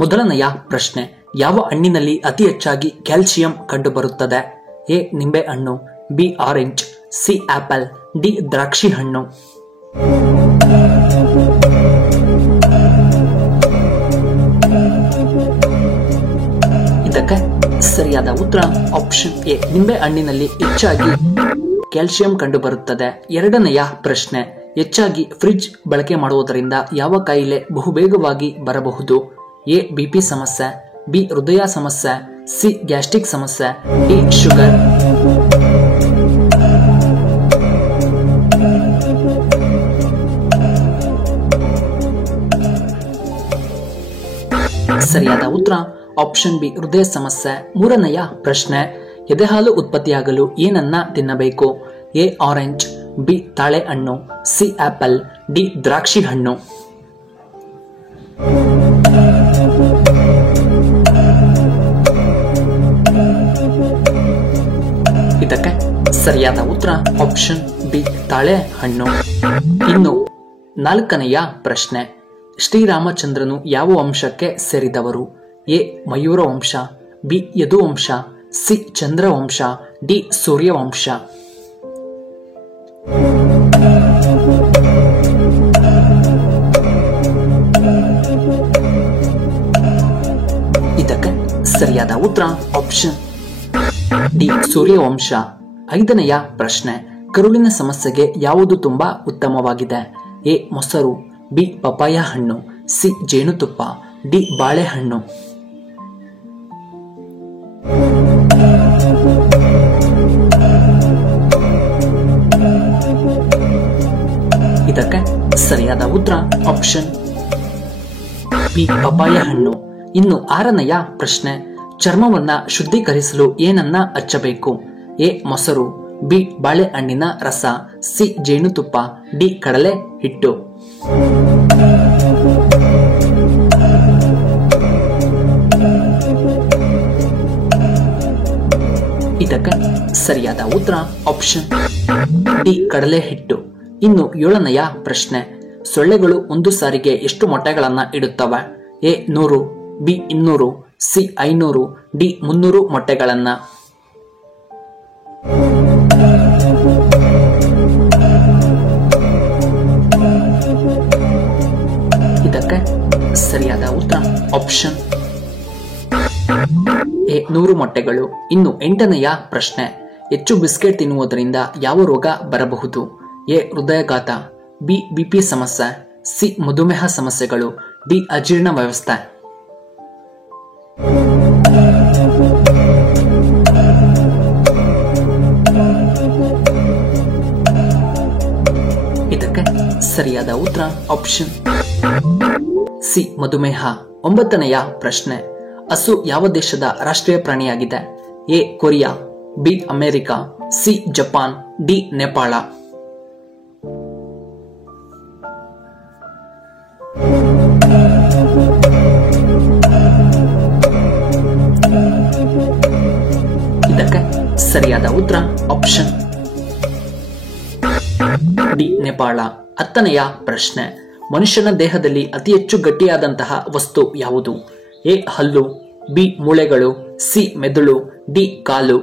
ಮೊದಲನೆಯ ಪ್ರಶ್ನೆ, ಯಾವ ಹಣ್ಣಿನಲ್ಲಿ ಅತಿ ಹೆಚ್ಚಾಗಿ ಕ್ಯಾಲ್ಸಿಯಂ ಕಂಡುಬರುತ್ತದೆ? ಎ ನಿಂಬೆ ಹಣ್ಣು, B orange, C apple, D ದ್ರಾಕ್ಷಿ ಹಣ್ಣು. ಇದಕ್ಕೆ ಸರಿಯಾದ ಉತ್ತರ ಆಪ್ಷನ್ ಎ, ನಿಂಬೆ ಹಣ್ಣಿನಲ್ಲಿ ಹೆಚ್ಚಾಗಿ ಕ್ಯಾಲ್ಸಿಯಂ ಕಂಡುಬರುತ್ತದೆ. ಎರಡನೆಯ ಪ್ರಶ್ನೆ, ಹೆಚ್ಚಾಗಿ ಫ್ರಿಡ್ಜ್ ಬಳಕೆ ಮಾಡುವುದರಿಂದ ಯಾವ ಕಾಯಿಲೆ ಬಹುಬೇಗವಾಗಿ ಬರಬಹುದು? ಎ ಬಿಪಿ ಸಮಸ್ಯೆ, ಬಿ ಹೃದಯ ಸಮಸ್ಯೆ, ಸಿ ಗ್ಯಾಸ್ಟ್ರಿಕ್ ಸಮಸ್ಯೆ, ಡಿ ಶುಗರ್. ಸರಿಯಾದ ಉತ್ತರ ಆಪ್ಷನ್ ಬಿ, ಹೃದಯ ಸಮಸ್ಯೆ. ಮೂರನೆಯ ಪ್ರಶ್ನೆ, ಎದೆಹಾಲು ಉತ್ಪತ್ತಿಯಾಗಲು ಏನನ್ನ ತಿನ್ನಬೇಕು? ಎ ಆರೆಂಜ್, ಬಿ ತಾಳೆ ಹಣ್ಣು, ಸಿ ಆಪಲ್, ಡಿ ದ್ರಾಕ್ಷಿ ಹಣ್ಣು. ಇದಕ್ಕೆ ಸರಿಯಾದ ಉತ್ತರ ಆಪ್ಷನ್ ಬಿ, ತಾಳೆ ಹಣ್ಣು. ಇನ್ನು ನಾಲ್ಕನೆಯ ಪ್ರಶ್ನೆ, ಶ್ರೀರಾಮಚಂದ್ರನು ಯಾವ ವಂಶಕ್ಕೆ ಸೇರಿದವರು? ಎ ಮಯೂರ ವಂಶ, ಬಿ ಯದುವಂಶ, ಸಿ ಚಂದ್ರವಂಶ, ಡಿ ಸೂರ್ಯವಂಶ. ಇದಕ್ಕೆ ಸರಿಯಾದ ಉತ್ತರ ಆಪ್ಷನ್ ಡಿ ಸೂರ್ಯವಂಶ. ಐದನೆಯ ಪ್ರಶ್ನೆ, ಕರುಳಿನ ಸಮಸ್ಯೆಗೆ ಯಾವುದು ತುಂಬಾ ಉತ್ತಮವಾಗಿದೆ? ಎ ಮೊಸರು, ಬಿ ಪಪಾಯ ಹಣ್ಣು, ಸಿ ಜೇನುತುಪ್ಪ, ಡಿ ಬಾಳೆಹಣ್ಣು. ಇದಕ್ಕೆ ಸರಿಯಾದ ಉತ್ತರ ಆಪ್ಷನ್ ಬಿ ಪಪಾಯ ಹಣ್ಣು. ಇನ್ನು ಆರನೆಯ ಪ್ರಶ್ನೆ, ಚರ್ಮವನ್ನ ಶುದ್ಧೀಕರಿಸಲು ಏನನ್ನ ಹಚ್ಚಬೇಕು? ಎ ಮೊಸರು, ಬಿ ಬಾಳೆಹಣ್ಣಿನ ರಸ, ಸಿ ಜೇನುತುಪ್ಪ, ಡಿ ಕಡಲೆ ಹಿಟ್ಟು. ಇದಕ್ಕೆ ಸರಿಯಾದ ಉತ್ತರ ಆಪ್ಷನ್ ಡಿ ಕಡಲೆ ಹಿಟ್ಟು. ಇನ್ನು ಏಳನೆಯ ಪ್ರಶ್ನೆ, ಸೊಳ್ಳೆಗಳು ಒಂದು ಸಾರಿಗೆ ಎಷ್ಟು ಮೊಟ್ಟೆಗಳನ್ನ ಇಡುತ್ತವೆ? ಎ 100, ಬಿ 200, ಸಿ 500, ಡಿ 300 ಮೊಟ್ಟೆಗಳನ್ನ. ಇದಕ್ಕೆ ಸರಿಯಾದ ಉತ್ತರ ಆಪ್ಷನ್ ಎ 100 ಮೊಟ್ಟೆಗಳು. ಇನ್ನು ಎಂಟನೆಯ ಪ್ರಶ್ನೆ, ಹೆಚ್ಚು ಬಿಸ್ಕೆಟ್ ತಿನ್ನುವುದರಿಂದ ಯಾವ ರೋಗ ಬರಬಹುದು? ಎ ಹೃದಯಾಘಾತ, ಬಿ ಬಿಪಿ ಸಮಸ್ಯೆ, ಸಿ ಮಧುಮೇಹ ಸಮಸ್ಯೆಗಳು, ಡಿ ಅಜೀರ್ಣ ವ್ಯವಸ್ಥೆ. ಇದಕ್ಕೆ ಸರಿಯಾದ ಉತ್ತರ ಆಪ್ಷನ್ ಸಿ ಮಧುಮೇಹ. ಒಂಬತ್ತನೆಯ ಪ್ರಶ್ನೆ, ಹಸು ಯಾವ ದೇಶದ ರಾಷ್ಟ್ರೀಯ ಪ್ರಾಣಿಯಾಗಿದೆ? A Korea, B America, C Japan, D Nepal. ಇದಕ್ಕೆ ಸರಿಯಾದ ಉತ್ತರ ಆಪ್ಷನ್ ಡಿ ನೇಪಾಳ. ಹತ್ತನೆಯ ಪ್ರಶ್ನೆ, ಮನುಷ್ಯನ ದೇಹದಲ್ಲಿ ಅತಿ ಹೆಚ್ಚು ಗಟ್ಟಿಯಾದಂತಹ ವಸ್ತು ಯಾವುದು? ಎ ಹಲ್ಲು, ಬಿ ಮೂಳೆಗಳು, ಸಿ ಮೆದುಳು, ಡಿ ಕಾಲು.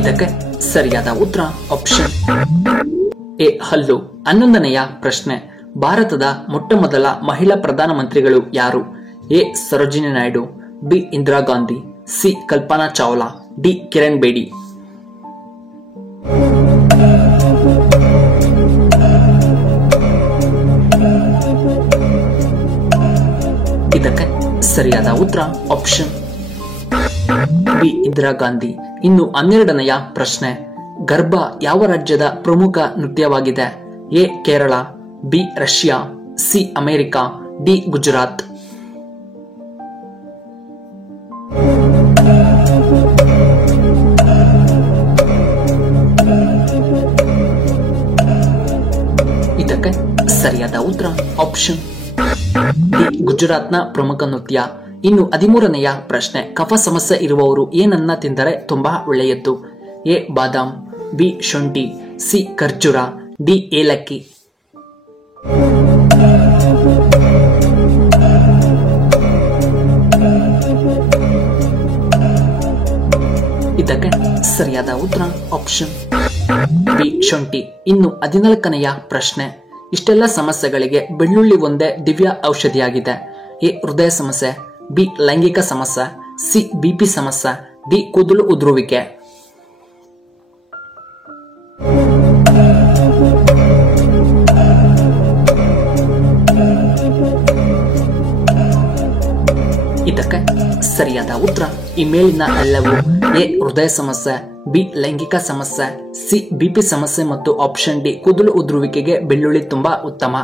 ಇದಕ್ಕೆ ಸರಿಯಾದ ಉತ್ತರ ಆಪ್ಷನ್ ಎ ಹಲ್ಲು. 11ನೆಯ ಪ್ರಶ್ನೆ, ಭಾರತದ ಮೊಟ್ಟ ಮೊದಲ ಮಹಿಳಾ ಪ್ರಧಾನಮಂತ್ರಿಗಳು ಯಾರು? A Sarojini Naidu, B Indira Gandhi, C Kalpana Chawla, D Kiran Bedi. ಇದಕ್ಕೆ ಸರಿಯಾದ ಉತ್ತರ ಆಪ್ಷನ್ ಬಿ ಇಂದಿರಾ ಗಾಂಧಿ. ಇನ್ನು 12ನೆಯ ಪ್ರಶ್ನೆ, ಗರ್ಭ ಯಾವ ರಾಜ್ಯದ ಪ್ರಮುಖ ನೃತ್ಯವಾಗಿದೆ? A Kerala, B Russia, C America, D Gujarat. ಇದಕ್ಕೆ ಸರಿಯಾದ ಉತ್ತರ ಆಪ್ಷನ್ ಡಿ ಗುಜರಾತ್ನ ಪ್ರಮುಖ ನೃತ್ಯ. ಇನ್ನು 13ನೆಯ ಪ್ರಶ್ನೆ, ಕಫ ಸಮಸ್ಯೆ ಇರುವವರು ಏನನ್ನ ತಿಂದರೆ ತುಂಬಾ ಒಳ್ಳೆಯದ್ದು? ಎ ಬಾದಾಮ್, ಬಿ ಶುಂಠಿ, ಸಿ ಖರ್ಜೂರ, ಡಿ ಏಲಕ್ಕಿ. ಇದಕ್ಕೆ ಸರಿಯಾದ ಉತ್ತರ ಆಪ್ಷನ್ ಬಿ ಶುಂಠಿ. ಇನ್ನು 14ನೆಯ ಪ್ರಶ್ನೆ. ಇಷ್ಟೆಲ್ಲ ಸಮಸ್ಯೆಗಳಿಗೆ ಬೆಳ್ಳುಳ್ಳಿ ಒಂದೇ ದಿವ್ಯ ಔಷಧಿಯಾಗಿದೆ. ಎ ಹೃದಯ ಸಮಸ್ಯೆ, ಬಿ ಲೈಂಗಿಕ ಸಮಸ್ಯೆ, ಸಿ ಬಿಪಿ ಸಮಸ್ಯೆ, ಡಿ ಕೂದಲು ಉದುರುವಿಕೆ. ಇದಕ್ಕೆ ಸರಿಯಾದ ಉತ್ತರ ಈ ಮೇಲಿನ ಎಲ್ಲವೂ. ಎ ಹೃದಯ ಸಮಸ್ಯೆ, ಬಿ ಲೈಂಗಿಕ ಸಮಸ್ಯೆ, ಸಿ ಬಿಪಿ ಸಮಸ್ಯೆ ಮತ್ತು ಆಪ್ಷನ್ ಡಿ ಕೂದಲು ಉದುರುವಿಕೆಗೆ ಬೆಳ್ಳುಳ್ಳಿ ತುಂಬಾ ಉತ್ತಮ.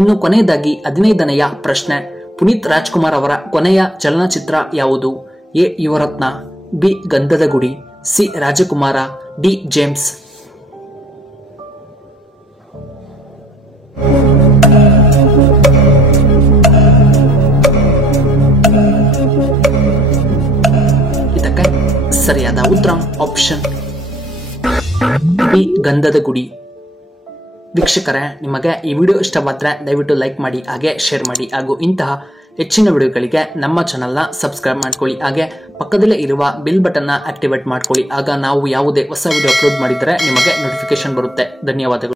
ಇನ್ನು ಕೊನೆಯದಾಗಿ 15ನೆಯ ಪ್ರಶ್ನೆ. ಪುನೀತ್ ರಾಜ್ಕುಮಾರ್ ಅವರ ಕೊನೆಯ ಚಲನಚಿತ್ರ ಯಾವುದು? ಎ ಯುವರತ್ನ, ಬಿ ಗಂಧದ ಗುಡಿ, ಸಿ ರಾಜಕುಮಾರ, ಡಿ ಜೇಮ್ಸ್. ಇದಕ್ಕೆ ಸರಿಯಾದ ಉತ್ತರ ಆಪ್ಷನ್ ಬಿ ಗಂಧದ ಗುಡಿ. ವೀಕ್ಷಕರೇ, ನಿಮಗೆ ಈ ವಿಡಿಯೋ ಇಷ್ಟವಾದರೆ ದಯವಿಟ್ಟು ಲೈಕ್ ಮಾಡಿ, ಹಾಗೆ ಶೇರ್ ಮಾಡಿ, ಹಾಗೂ ಇಂತಹ ಹೆಚ್ಚಿನ ವಿಡಿಯೋಗಳಿಗೆ ನಮ್ಮ ಚಾನಲ್ನ ಸಬ್ಸ್ಕ್ರೈಬ್ ಮಾಡ್ಕೊಳ್ಳಿ. ಹಾಗೆ ಪಕ್ಕದಲ್ಲೇ ಇರುವ ಬೆಲ್ ಬಟನ್ನ ಆಕ್ಟಿವೇಟ್ ಮಾಡ್ಕೊಳ್ಳಿ. ಆಗ ನಾವು ಯಾವುದೇ ಹೊಸ ವಿಡಿಯೋ ಅಪ್ಲೋಡ್ ಮಾಡಿದರೆ ನಿಮಗೆ ನೋಟಿಫಿಕೇಶನ್ ಬರುತ್ತೆ. ಧನ್ಯವಾದಗಳು.